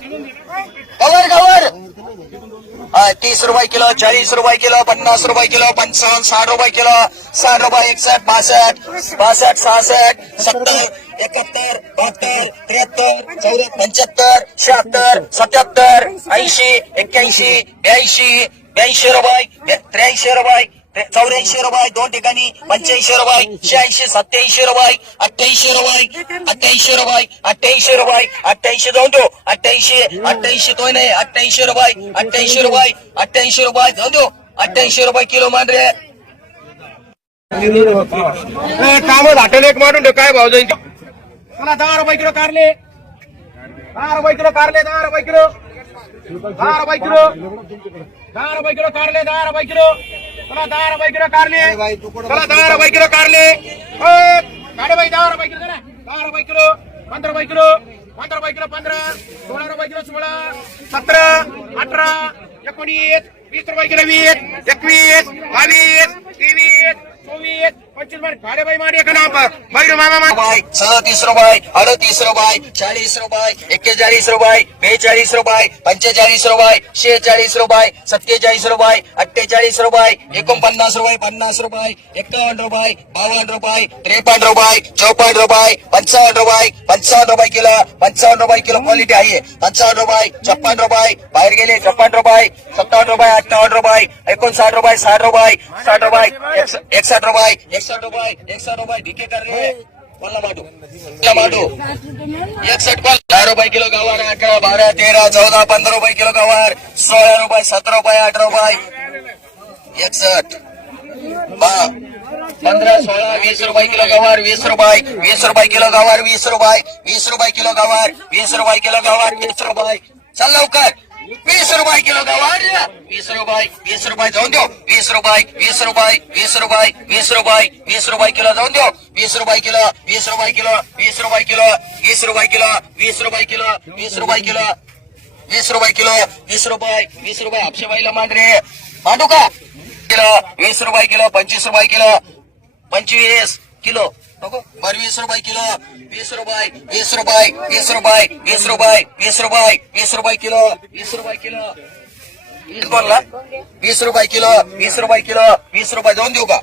Cover cover. तीस रुपये kilo चाळीस रुपये किलो पन्नास रुपये किलो पंचावन्न साठ रुपये किलो. साठ रुपये एकसष्ट बासष्ट बासष्ट सहासष्ट सत्तर एकाहत्तर बहात्तर त्र्याहत्तर चौदा पंच्याहत्तर शहात्तर सत्याहत्तर ऐंशी एक्क्याऐंशी ब्याऐंशी ब्याऐंशी रुपये त्र्याऐंशी रुपये. चौऱ्याऐंशी रुपये दोन ठिकाणी पंच्याऐंशी रुपये शहाऐंशी सत्याऐंशी रुपये अठ्ठ्याऐंशी रुपये अठ्ठ्याऐंशी रुपये अठ्ठ्याऐंशी रुपये अठ्ठ्याऐंशी जाऊन देऊ. अठ्ठ्याऐंशी अठ्ठ्याऐंशी तो नाही अठ्ठ्याऐंशी रुपये अठ्ठ्याऐंशी रुपये अठ्ठ्याऐंशी रुपये जाऊन देऊ. अठ्ठ्याऐंशी रुपये किलो मान रे काम झाटण एक मारून ठेव काय भाव जाईल चला दहा रुपये किलो कारले. दहा रुपये किलो कारले दहा रुपये किलो. दहा रुपये किलो. दहा रुपये किलो कारले दहा रुपये किलो. चला दहा रुपये किलो कारले. चला दहा रुपये किलो कारले. गाडे बाई दहा रुपये किलो. दहा रुपये किलो पंधरा रुपये किलो पंधरा रुपये किलो पंधरा सोळा रुपये किलो सोळा सतरा अठरा एकोणीस वीस रुपये किलो वीस एकवीस बावीस तेवीस चोवीस रुपये सदतीस रुपये अडतीस रुपये चाळीस रुपये एक्केचाळीस रुपये बेचाळीस रुपये पंचेचाळीस रुपये शेहेचाळीस रुपये सत्तेचाळीस रुपये अठ्ठेचाळीस रुपये एकोणपन्नास रुपये पन्नास रुपये एकावन्न रुपये बावन्न रुपये त्रेपन्न रुपये चौपन्न रुपये पंचावन्न रुपये पंचावन्न रुपये किलो पंचावन्न रुपये किलो क्वालिटी आहे. पंचावन्न रुपये छप्पन रुपये बाहेर गेले छप्पन्न रुपये सत्तावन्न रुपये अठ्ठावन्न रुपये एकोणसाठ रुपये साठ रुपये साठ रुपये एकसठ रुपये रुपये एकसष्ट रुपये एकसष्ट रुपये डीके करले बोला माटू बोला माटू एकसष्ट कॉल दहा रुपये किलो गवार अकरा बारा तेरा चौदा पंधरा रुपये किलो गवार सोळा रुपये सतरा रुपये अठरा रुपये एकसष्ट बा पंधरा सोळा वीस रुपये किलो गवार वीस रुपये वीस रुपये किलो गवार वीस रुपये वीस रुपये किलो गवार वीस रुपये किलो गवार वीस रुपये चल लवकर। वीस रुपये किलो गवार वीस रुपये वीस रुपये जाऊन देऊ वीस रुपये वीस रुपये वीस रुपये वीस रुपये वीस रुपये किलो जाऊन देऊ वीस रुपये किलो वीस रुपये किलो वीस रुपये किलो वीस रुपये किलो वीस रुपये किलो वीस रुपये किलो वीस रुपये किलो वीस रुपये वीस रुपये आपशे बाईला मांडरे मांडू का किलो वीस रुपये किलो पंचवीस रुपये किलो पंचवीस किलो नको वीस रुपये किलो. वीस रुपये वीस रुपये वीस रुपये वीस रुपये वीस रुपये वीस रुपये किलो. वीस रुपये किलो. वीस बोलला? वीस रुपये किलो वीस रुपये किलो वीस रुपये दोन देऊ का?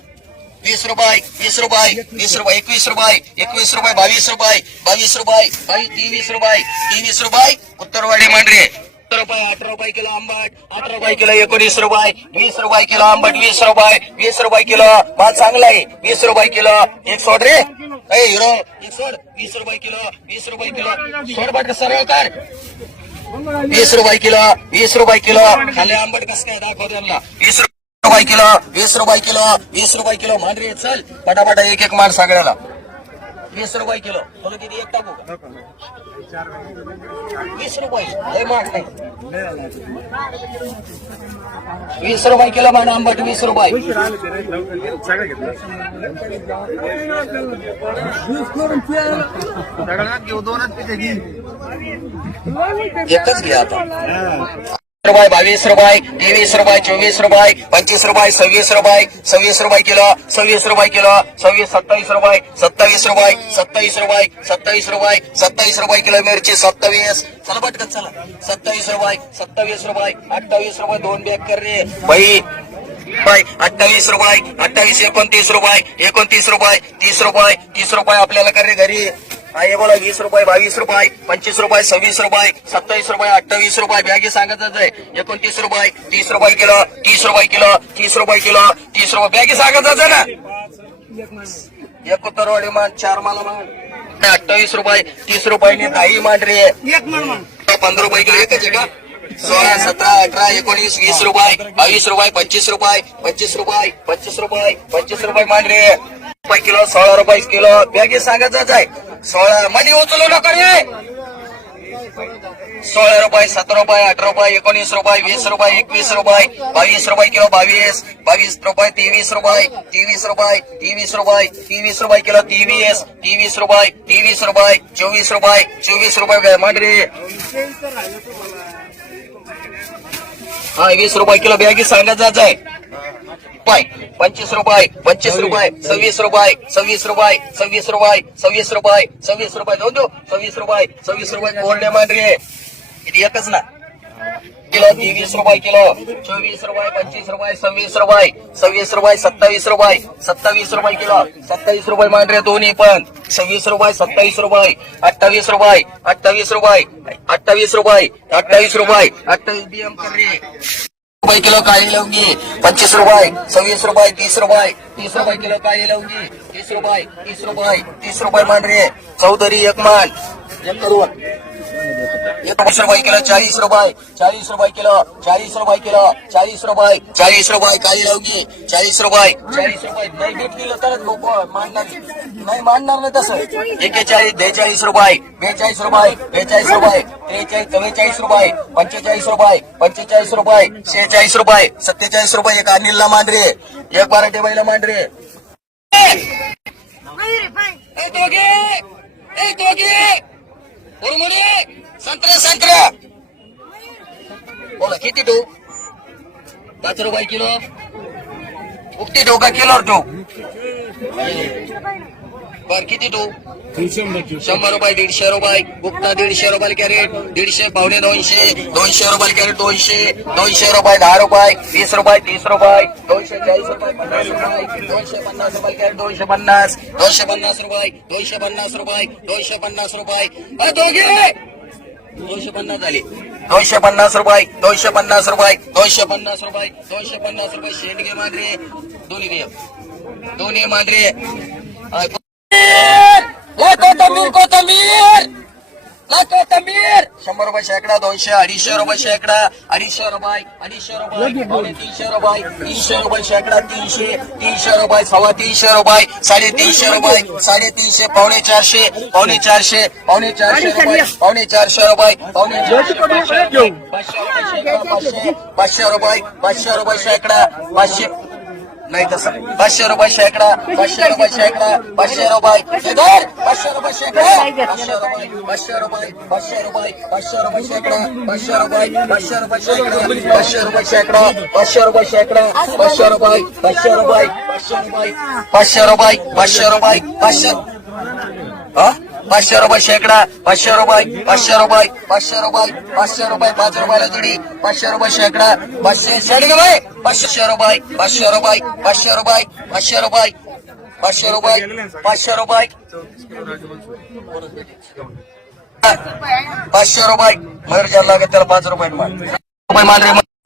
वीस रुपये वीस रुपये वीस रुपये एकवीस रुपये एकवीस रुपये बावीस रुपये बावीस रुपये बावीस तेवीस रुपये तेवीस रुपये उत्तरवाडी मांडरे सत्तर रुपये अठरा रुपये किलो आंबट अठरा रुपये किलो एकोणीस रुपये वीस रुपये किलो आंबट वीस रुपये वीस रुपये किलो माल चांगला आहे वीस रुपये किलो एक सोड रे हिरो एक सोड वीस रुपये किलो वीस रुपये किलो सोड बट सरळ कर वीस रुपये किलो वीस रुपये किलो खाली आंबट कस काय दाखव त्यांना वीस रुपये किलो वीस रुपये किलो वीस रुपये किलो मांडरे चल पटापटा एक एक माल सगळ्याला वीस रुपये किलो। तुला किती एक टाकू का वीस रुपये। लय महाग नाही वीस रुपये किलो मान आंबट वीस रुपये। एकच घ्या आता रुपये बावीस रुपये तेवीस रुपये चोवीस रुपये पंचवीस रुपये सव्वीस रुपये सव्वीस रुपये किलो सव्वीस रुपये किलो सव्वीस सत्तावीस रुपये सत्तावीस रुपये सत्तावीस रुपये सत्तावीस रुपये सत्तावीस रुपये किलो मिरची सत्तावीस. चला पटकन चला. सत्तावीस रुपये सत्तावीस रुपये अठ्ठावीस रुपये दोन बॅग कर रे. बाई बाई अठ्ठावीस रुपये अठ्ठावीस एकोणतीस रुपये एकोणतीस रुपये तीस रुपये तीस रुपये आपल्याला कर रे घरी. हा हे बोला वीस रुपये बावीस रुपये पंचवीस रुपये सव्वीस रुपये सत्तावीस रुपये अठ्ठावीस रुपये बॅगी सांगतच आहे. एकोणतीस रुपये तीस रुपये किलो तीस रुपये किलो तीस रुपये किलो तीस रुपये बॅगी सांगतच आहे ना. एकोत्तरवाडी मान चार माला मान. अठ्ठावीस रुपये तीस रुपयाने दहाही मान. रे पंधरा रुपये किलो एकच आहे का? सोळा सतरा अठरा एकोणीस वीस रुपये बावीस रुपये पंचवीस रुपये पंचवीस रुपये पंचवीस रुपये पंचवीस रुपये मान रे रुपये किलो सोळा रुपये किलो बॅगे सांगायचंच आहे. सोळा मध्ये उचलू नका रे सोळा रुपये सतरा रुपये अठरा रुपये एकोणीस रुपये वीस रुपये एकवीस रुपये बावीस रुपये किलो बावीस बावीस रुपये तेवीस रुपये तेवीस रुपये तेवीस रुपये तेवीस रुपये किलो तेवीस तेवीस रुपये तेवीस रुपये चोवीस रुपये चोवीस रुपये मांडरे हा वीस रुपये किलो बॅगी सांगत जात आहे. रुपये पंचवीस रुपये पंचवीस रुपये सव्वीस रुपये सव्वीस रुपये सव्वीस रुपये सव्वीस रुपये सव्वीस रुपये जाऊन देऊ सव्वीस रुपये सव्वीस रुपये कोल्डे मांडरे. किती एकच ना. किलो तेवीस रुपये किलो. चोवीस रुपये पंचवीस रुपये सव्वीस रुपये सव्वीस रुपये सत्तावीस रुपये सत्तावीस रुपये किलो. सत्तावीस रुपये मांडरे दोन्ही पण. सव्वीस रुपये सत्तावीस रुपये अठ्ठावीस रुपये अठ्ठावीस रुपये अठ्ठावीस रुपये अठ्ठावीस रुपये अठ्ठावीस बीएम कर रुपये किलो काळी लवंगी पंचवीस रुपये सव्वीस रुपये तीस रुपये तीस रुपये किलो काळी लवंगी तीस रुपये तीस रुपये तीस रुपये मांडरे चौधरी एक मान एक करून एकोणीस रुपये किलो चाळीस रुपये चाळीस रुपये किलो चाळीस रुपये किलो चाळीस रुपये चाळीस रुपये काळी लवंगी चाळीस रुपये चाळीस रुपये. नाही भेट दिलं तरच लोक मानणार नाही मानणार नाही तसं. एकेचाळीस बेचाळीस रुपये बेचाळीस रुपये बेचाळीस रुपये त्रेचाळीस चव्वेचाळीस रुपये पंचेचाळीस रुपये पंचेचाळीस रुपये शेहेचाळीस रुपये सत्तेचाळीस रुपये. एक अनिलला मांडरे एक बाराटे बाईला मांडरे. दोघे दोघे. मुरमुरे संत्रे संत्रे. बोला किती टू पाच रुपये किलो. उक्ती टू का किलो टू बर किती टू शंभर रुपये, दीडशे रुपये, गुप्ता दीडशे रुपये कॅरेट, दीडशे, पावणे दोनशे दोनशे रुपये कॅरेट, दोनशे दोनशे रुपये, दहा रुपये वीस रुपये, तीस रुपये, दोनशे चाळीस रुपये दोनशे पन्नास रुपये दोनशे पन्नास दोनशे पन्नास रुपये, दोनशे पन्नास रुपये, दोनशे पन्नास रुपये. दोनशे पन्नास झाले. दोनशे पन्नास रुपये, दोनशे पन्नास रुपये, दोनशे पन्नास रुपये, दोनशे पन्नास रुपये शेंडगे मांडरे दोन्ही दोन्ही मांडरे कोथंबीर शंभर रुपये शेकडा दोनशे अडीचशे रुपये शेकडा अडीचशे रुपये अडीचशे रुपये तीनशे रुपये तीनशे रुपये शेकडा तीनशे तीनशे रुपये सव्वा तीनशे रुपये साडेतीनशे रुपये साडेतीनशे पावणे चारशे पावणे चारशे पावणे चारशे रुपये पावणे चारशे रुपये पावणे चारशे रुपये पाचशे रुपये शेकडा पाचशे पाचशे रुपये पाचशे रुपये शेकडा पाचशे नाही तसं पाचशे रुपये शेकडा पाचशे रुपये शेकडा पाचशे रुपये पाचशे रुपये शेकडा पाचशे रुपये पाचशे रुपये पाचशे रुपये पाचशे रुपये शेकडा पाचशे रुपये पाचशे रुपये शेकडा पाचशे रुपये शेकडा पाचशे रुपये शेकडा पाचशे रुपये पाचशे रुपये पाचशे रुपये पाचशे रुपये पाचशे रुपये पाचशे हा? पाचशे रुपये शेकडा पाचशे रुपये पाचशे रुपये पाचशे रुपये पाचशे रुपये पाच रुपयाला जुडी पाचशे रुपये शेकडा पाचशे शेडगे पाचशे रुपये पाचशे रुपये पाचशे रुपये पाचशे रुपये पाचशे रुपये पाचशे रुपये पाचशे रुपये मयूर ज्याला लागेल त्याला पाच रुपये मान रुपये माल